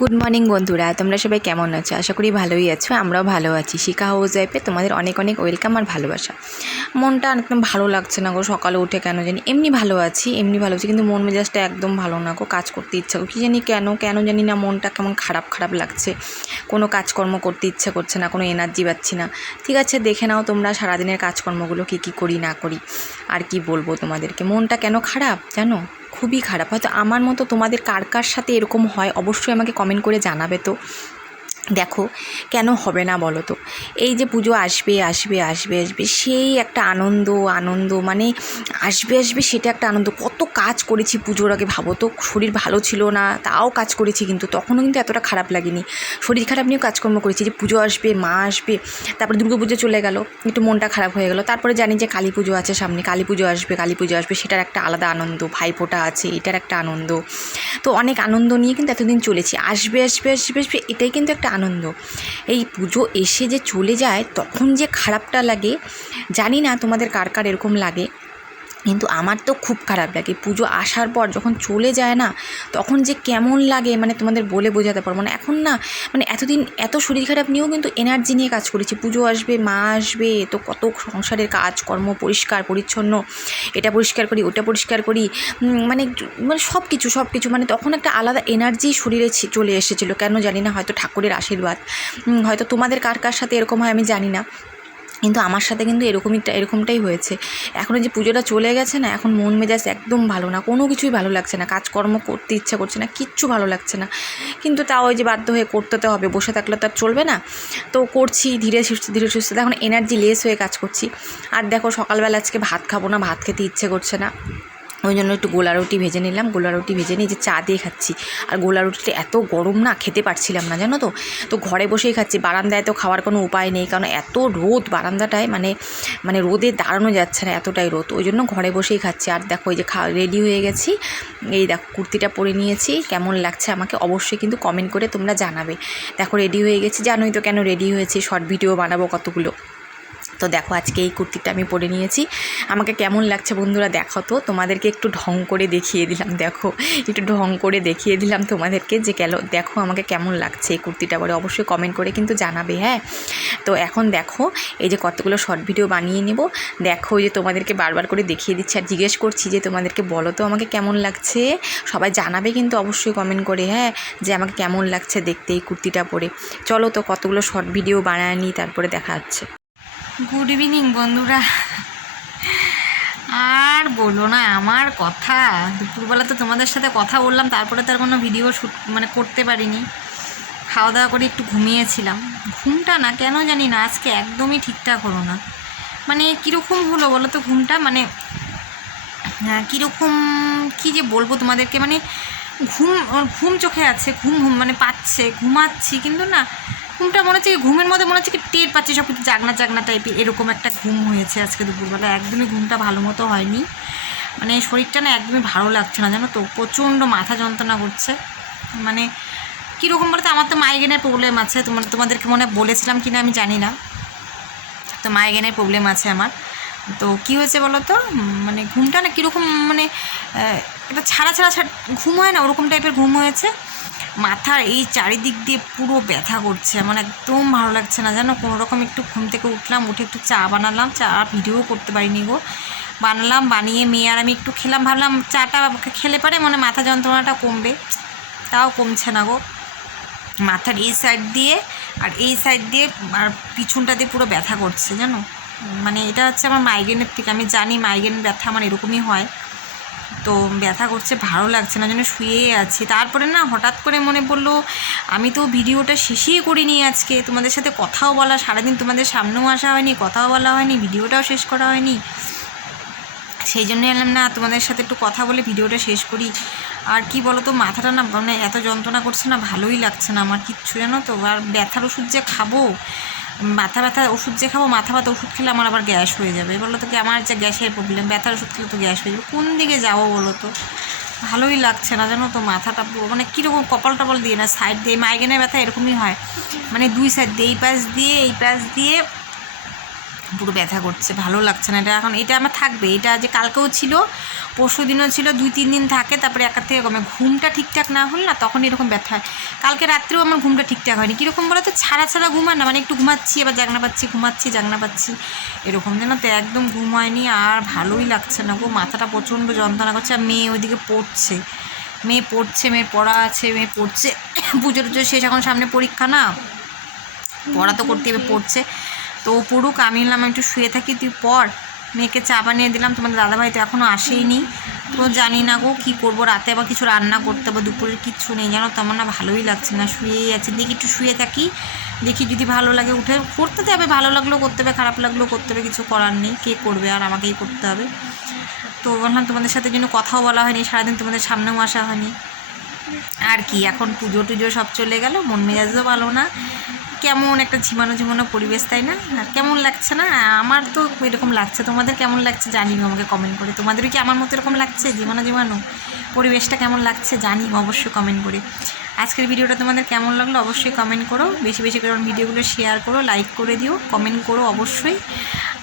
Good morning বন্ধুরা। তোমরা সবাই কেমন আছো? আশা করি ভালোই আছো, আমরাও ভালো আছি। শিখা হাউস ওয়াইফে তোমাদের অনেক অনেক ওয়েলকাম আর ভালোবাসা। মনটা একদম ভালো লাগছে না গো, সকালে উঠে কেন জানি? এমনি ভালো আছি, এমনি ভালো আছি, কিন্তু মন মেজাজটা একদম ভালো না গো, কাজ করতে ইচ্ছা কী জানি কেন কেন জানি না মনটা কেমন খারাপ খারাপ লাগছে। কোনো কাজকর্ম করতে ইচ্ছা করছে না, কোনো এনার্জি পাচ্ছি না। ঠিক আছে, দেখে নাও তোমরা সারাদিনের কাজকর্মগুলো কী কী করি, না করি, আর কি বলব তোমাদেরকে। মনটা কেন খারাপ, জানো? খুবই খারাপ। হয়তো আমার মতো তোমাদের কার কার সাথে এরকম হয়, অবশ্যই আমাকে কমেন্ট করে জানাবে তো। দেখো, কেন হবে না বলো তো? এই যে পুজো আসবে আসবে আসবে আসবে, সেই একটা আনন্দ আনন্দ মানে আসবে আসবে, সেটা একটা আনন্দ। কত কাজ করেছি পুজোর আগে, ভাবো তো, শরীর ভালো ছিল না, তাও কাজ করেছি কিন্তু তখনও কিন্তু এতটা খারাপ লাগেনি। শরীর খারাপ নিয়েও কাজকর্ম করেছি, যে পুজো আসবে, মা আসবে, তারপরে দুর্গা পুজো চলে গেল, একটু মনটা খারাপ হয়ে গেল, তারপরে জানি যে কালী পুজো আছে সামনে, কালী পুজো আসবে, কালী পুজো আসবে, সেটার একটা আলাদা আনন্দ, ভাইফোঁটা আছে, এটার একটা আনন্দ। তো অনেক আনন্দ নিয়ে কিন্তু এতদিন চলেছি, আসবে আসবে আসবে আসবে, এটাই কিন্তু একটা আনন্দ। এই পুজো এসে যে চলে যায়, তখন যে খারাপটা লাগে, জানি না তোমাদের কার কার এরকম লাগে কিন্তু আমার তো খুব খারাপ লাগে। পুজো আসার পর যখন চলে যায় না, তখন যে কেমন লাগে মানে তোমাদের বলে বোঝাতে পারব না। এখন না মানে এতদিন এত শরীর খারাপ নিয়েও কিন্তু এনার্জি নিয়ে কাজ করেছি। পুজো আসবে, মা আসবে, তো কত সংসারের কাজকর্ম পরিষ্কার, পরিচ্ছন্ন, এটা পরিষ্কার করি, ওটা পরিষ্কার করি মানে মানে সব কিছু সব কিছু মানে তখন একটা আলাদা এনার্জি শরীরে চলে এসেছিল। কেন জানি না, হয়তো ঠাকুরের আশীর্বাদ। হয়তো তোমাদের কার কার সাথে এরকম হয় আমি জানি না। কিন্তু আমার সাথে কিন্তু এরকমই এরকমটাই হয়েছে। এখন যে পুজোটা চলে গেছে না, এখন মন মেজাজ একদম ভালো না, কোনো কিছুই ভালো লাগছে না, কাজকর্ম করতে ইচ্ছা করছে না, কিচ্ছু ভালো লাগছে না। কিন্তু তাও ওই যে বাধ্য হয়ে করতে তো হবে, বসে থাকলে তো আর চলবে না। তো করছি, ধীরে সুস্থ ধীরে সুস্থ, এখন এনার্জি লেস হয়ে কাজ করছি। আর দেখো সকালবেলা আজকে ভাত খাব না, ভাত খেতে ইচ্ছে করছে না। ওই জন্য একটু গোলা রুটি ভেজে নিলাম। গোলা রুটি ভেজে নিয়ে যে চা দিয়ে খাচ্ছি। আর গোলা রুটিটা এত গরম না, খেতে পারছিলাম না, জানো তো? তো ঘরে বসেই খাচ্ছি। বারান্দায় তো খাওয়ার কোনো উপায় নেই, কারণ এত রোদ বারান্দাটায় মানে মানে রোদে দাঁড়ানো যাচ্ছে না এতটাই রোদ। ওই জন্য ঘরে বসেই খাচ্ছি। আর দেখো, এই যে খা রেডি হয়ে গেছি। এই দেখো, কুর্তিটা পরে নিয়েছি। কেমন লাগছে আমাকে অবশ্যই কিন্তু কমেন্ট করে তোমরা জানাবে। দেখো রেডি হয়ে গেছি। জানোই তো কেন রেডি হয়েছি শর্ট ভিডিও বানাবো কতগুলো। তো দেখো, আজকে এই কুর্তিটা আমি পরে নিয়েছি। আমাকে কেমন লাগছে বন্ধুরা দেখো তো, তোমাদেরকে একটু ঢং করে দেখিয়ে দিলাম, দেখো। একটু ঢং করে দেখিয়ে দিলাম তোমাদেরকে যে কেন দেখো আমাকে কেমন লাগছে এই কুর্তিটা পরে। অবশ্যই কমেন্ট করে কিন্তু জানাবে হ্যাঁ? তো এখন দেখো, এই যে কতগুলো শর্ট ভিডিও বানিয়ে নেব। দেখো যে তোমাদেরকে বারবার করে দেখিয়ে দিচ্ছি আর জিজ্ঞেস করছি যে তোমাদেরকে বলো তো আমাকে কেমন লাগছে? সবাই জানাবে কিন্তু অবশ্যই কমেন্ট করে হ্যাঁ? যে আমাকে কেমন লাগছে দেখতে এই কুর্তিটা পরে। চলো তো কতগুলো শর্ট ভিডিও বানায় নিই তারপরে দেখা যাচ্ছে গুড ইভিনিং বন্ধুরা। আর বলো না আমার কথা। দুপুরবেলা তো তোমাদের সাথে কথা বললাম তারপরে তার কোনো ভিডিও শ্যুট মানে করতে পারিনি। খাওয়া দাওয়া করে একটু ঘুমিয়েছিলাম। ঘুমটা না কেন জানি না আজকে একদমই ঠিকঠাক হলো না। মানে কীরকম হলো বলো তো ঘুমটা? মানে হ্যাঁ, কীরকম কী যে বলব তোমাদেরকে? মানে ঘুম ঘুম চোখে আছে ঘুম ঘুম মানে পাচ্ছে ঘুমাচ্ছি কিন্তু না ঘুমটা মনে হচ্ছে ঘুমের মধ্যে মনে হচ্ছে কি টের পাচ্ছি, সব কিছু জাগনা জাগনা টাইপের এরকম একটা ঘুম হয়েছে আজকে দুপুরবেলা। একদমই ঘুমটা ভালো মতো হয়নি। মানে শরীরটা না একদমই ভালো লাগছে না, জানো তো, প্রচণ্ড মাথা যন্ত্রণা করছে। মানে কীরকম বলতে আমার তো মাইগ্রেনের প্রবলেম আছে। তোমার, তোমাদেরকে মনে বলেছিলাম কিনা আমি জানি না। তো মাইগ্রেনের প্রবলেম আছে আমার। তো কী হয়েছে বলো তো মানে ঘুমটা না কীরকম মানে এটা ছাড়া ছাড় ঘুম হয় না, ওরকম টাইপের ঘুম হয়েছে। মাথার এই চারিদিক দিয়ে পুরো ব্যথা করছে। আমার একদম ভালো লাগছে না। জানো কোনো রকম একটু ঘুম থেকে উঠলাম, উঠে একটু চা বানালাম। চা ভিডিও করতে পারিনি গো। বানালাম, বানিয়ে মেয়ে আর আমি একটু খেলাম। ভাবলাম চাটা খেলে পারে মানে মাথা যন্ত্রণাটা কমবে। তাও কমছে না গো। মাথার এই সাইড দিয়ে আর এই সাইড দিয়ে আর পিছনটা দিয়ে পুরো ব্যথা করছে, জানো? মানে এটা হচ্ছে আমার মাইগ্রেনের থেকে। আমি জানি মাইগ্রেন ব্যথা আমার এরকমই হয়। তো ব্যথা করছে, ভালো লাগছে না, যেন শুয়ে আছি। তারপরে না হঠাৎ করে মনে পড়ল, আমি তো ভিডিওটা শেষই করিনি আজকে। তোমাদের সাথে কথাও বলা, সারাদিন তোমাদের সামনেও আসা হয়নি, কথাও বলা হয়নি, ভিডিওটাও শেষ করা হয়নি। সেই জন্য এলাম না, তোমাদের সাথে একটু কথা বলে ভিডিওটা শেষ করি। আর কি বলো তো মাথাটা না মানে এত যন্ত্রণা করছে না, ভালোই লাগছে না আমার কিচ্ছু, জানো তো? আর ব্যথার ওষুধ যে খাব মাথা ব্যথা, ওষুধ যে খাব, মাথা ব্যথা, ওষুধ খেলে আমার আবার গ্যাস হয়ে যাবে। বলো তো কি, আমার যে গ্যাসের প্রবলেম ব্যথার ওষুধ খেলে তো গ্যাস হয়ে যাবে। কোন দিকে যাব বলো তো? ভালোই লাগছে না, জানো তো, মাথাটা মানে কীরকম কপাল টপাল দিয়ে না সাইড দিয়ে মাইগ্রেনের ব্যথা এরকমই হয়। মানে দুই সাইড দিয়ে, এই পাশ দিয়ে, এই পাশ দিয়ে পুরো ব্যথা করছে, ভালো লাগছে না। এটা এখন এটা আমার থাকবে, এটা যে কালকেও ছিল, পরশু দিনও ছিল, দুই তিন দিন থাকে, তারপরে একার থেকে কমে। ঘুমটা ঠিকঠাক না হলে না তখন এরকম ব্যথা হয়। কালকে রাত্রেও আমার ঘুমটা ঠিকঠাক হয়নি। কীরকম বলো তো ছাড়া ছাড়া ঘুমান না মানে একটু ঘুমাচ্ছি, আবার জাগনা পাচ্ছি, ঘুমাচ্ছি, জাগনা পাচ্ছি। এরকম যেন তো একদম ঘুম হয়নি আর ভালোই লাগছে না গো। মাথাটা প্রচণ্ড যন্ত্রণা করছে, আর মেয়ে ওইদিকে পড়ছে। মেয়ে পড়ছে, মেয়ের পড়া আছে, মেয়ে পড়ছে। পুজো টুজো শেষ, এখন সামনে পরীক্ষা না? পড়া তো করতে হবে, পড়ছে। তো পড়ুক, আমি নিলাম একটু শুয়ে থাকি, তুই পড়। মেয়েকে চা বানিয়ে দিলাম, তোমাদের দাদাভাই তো এখনও আসেইনি। তো জানি না গো, কী করব, রাতে আবার কিছু রান্না করতে হবে দুপুরের কিচ্ছু নেই, জানো তো না ভালোই লাগছে না, শুয়েই আছে। দেখি একটু শুয়ে থাকি, দেখি যদি ভালো লাগে, উঠে করতে যাবে ভালো লাগলেও করতে হবে, খারাপ লাগলেও করতে হবে, কিছু করার নেই, কে করবে আর আমাকেই করতে হবে। তো বললাম, তোমাদের সাথে জন্য কথাও বলা হয়নি, সারাদিন তোমাদের সামনেও আসা হয়নি। আর কি, এখন পুজো টুজো সব চলে গেল, মন মেজাজও ভালো না কেমন একটা ঝিমানো ঝিমানো পরিবেশ, তাই না? কেমন লাগছে না? আমার তো এরকম লাগছে। তোমাদের কেমন লাগছে জানিও আমাকে কমেন্ট করে। তোমাদেরও কি আমার মতো এরকম লাগছে? ঝিমানো ঝিমানো পরিবেশটা কেমন লাগছে জানিও অবশ্যই কমেন্ট করে। আজকের ভিডিওটা তোমাদের কেমন লাগল অবশ্যই কমেন্ট করো। বেশি বেশি করে ভিডিওগুলো শেয়ার করো লাইক করে দিও কমেন্ট করো অবশ্যই।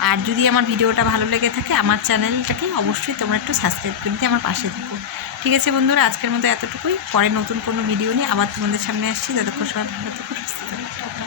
আর যদি আমার ভিডিওটা ভালো লেগে থাকে, আমার চ্যানেলটাকে অবশ্যই তোমরা একটু সাবস্ক্রাইব করে দিয়ে আমার পাশে থেকো। ঠিক আছে বন্ধুরা, আজকের মতো এতটুকুই। পরে নতুন কোনো ভিডিও নিয়ে আবার তোমাদের সামনে আসছি। যতক্ষণ সময় ভালো থেকো, সুস্থ থাকো।